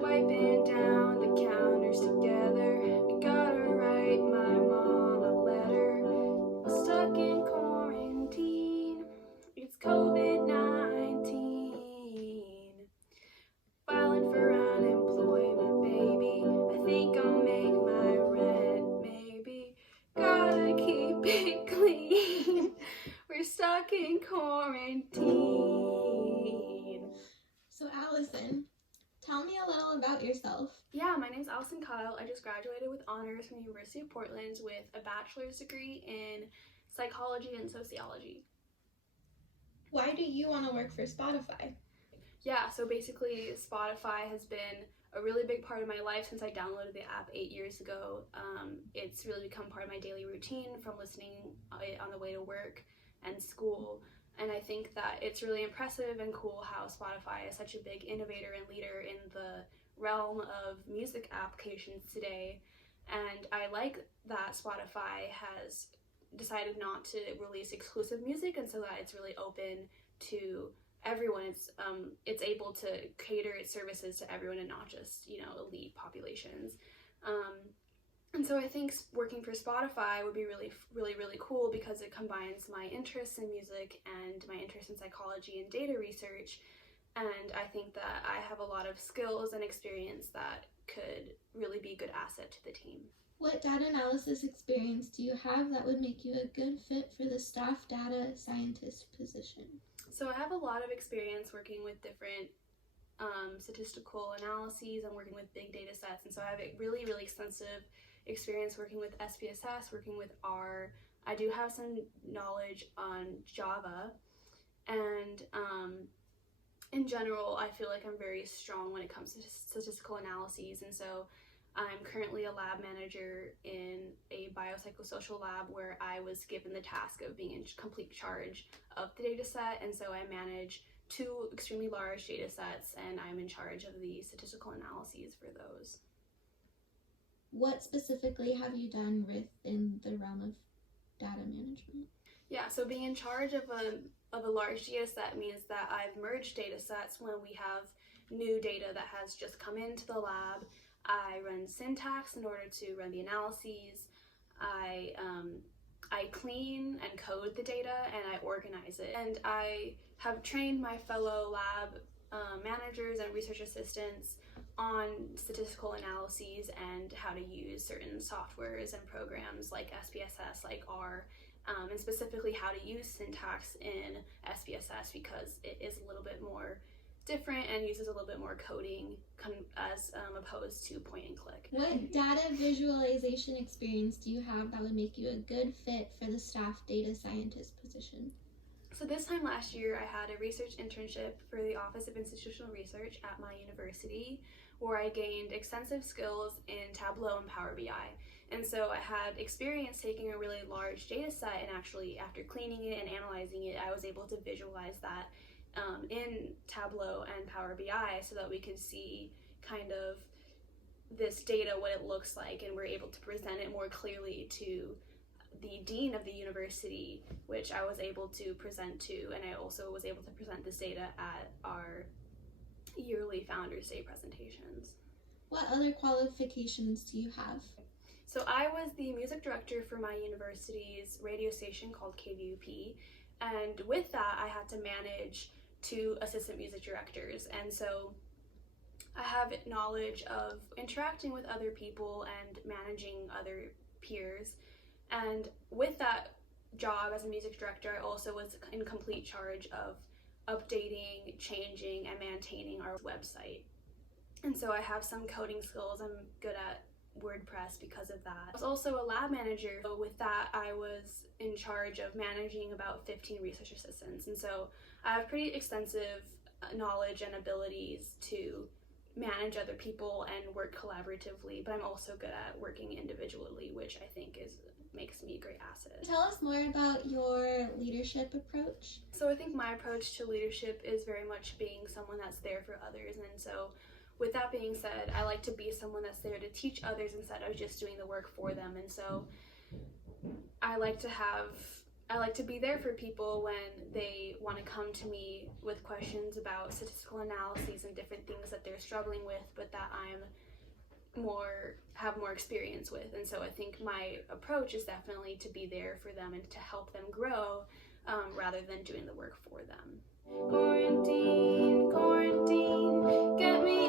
Wiping down the counters together. I gotta write my mom a letter. Stuck in quarantine. It's COVID-19. Filing for unemployment, baby. I think I'll make my rent, maybe. Gotta keep it clean. We're stuck in quarantine. So Allison, tell me a little about yourself. Yeah, my name's Keil. I just graduated with honors from the University of Portland with a bachelor's degree in psychology and sociology. Why do you want to work for Spotify? Yeah, so basically Spotify has been a really big part of my life since I downloaded the app 8 years ago. It's really become part of my daily routine from listening on the way to work and school. And I think that it's really impressive and cool how Spotify is such a big innovator and leader in the realm of music applications today. And I like that Spotify has decided not to release exclusive music, and so that it's really open to everyone. It's able to cater its services to everyone and not just, elite populations. And so I think working for Spotify would be really, really, really cool because it combines my interests in music and my interest in psychology and data research. And I think that I have a lot of skills and experience that could really be a good asset to the team. What data analysis experience do you have that would make you a good fit for the staff data scientist position? So I have a lot of experience working with different statistical analyses and working with big data sets, and so I have a really, really extensive experience working with SPSS, working with R. I do have some knowledge on Java, and in general, I feel like I'm very strong when it comes to statistical analyses, and so I'm currently a lab manager in a biopsychosocial lab where I was given the task of being in complete charge of the data set, and so I manage 2 extremely large data sets, and I'm in charge of the statistical analyses for those. What specifically have you done within the realm of data management? Yeah, so being in charge of a large data set means that I've merged data sets when we have new data that has just come into the lab. I run syntax in order to run the analyses. I clean and code the data, and I organize it. And I have trained my fellow lab managers and research assistants on statistical analyses and how to use certain softwares and programs like SPSS, like R, and specifically how to use syntax in SPSS because it is a little bit more different and uses a little bit more coding as opposed to point and click. What data visualization experience do you have that would make you a good fit for the staff data scientist position? So this time last year, I had a research internship for the Office of Institutional Research at my university, where I gained extensive skills in Tableau and Power BI. And so I had experience taking a really large data set, and actually after cleaning it and analyzing it, I was able to visualize that in Tableau and Power BI so that we could see kind of this data, what it looks like, and we're able to present it more clearly to the dean of the university, which I was able to present to, and I also was able to present this data at our yearly Founders Day presentations. What other qualifications do you have? So I was the music director for my university's radio station called KVUP, and with that I had to manage 2 assistant music directors, and so I have knowledge of interacting with other people and managing other peers. And with that job as a music director, I also was in complete charge of updating, changing, and maintaining our website. And so I have some coding skills. I'm good at WordPress because of that. I was also a lab manager. So with that, I was in charge of managing about 15 research assistants. And so I have pretty extensive knowledge and abilities to manage other people and work collaboratively, but I'm also good at working individually, which I think makes me a great asset. Tell us more about your leadership approach. So I think my approach to leadership is very much being someone that's there for others, and so with that being said, I like to be someone that's there to teach others instead of just doing the work for them. And so I like to have I like to be there for people when they want to come to me with questions about statistical analyses and different things that they're struggling with, but that have more experience with. And so I think my approach is definitely to be there for them and to help them grow, rather than doing the work for them. Quarantine, get me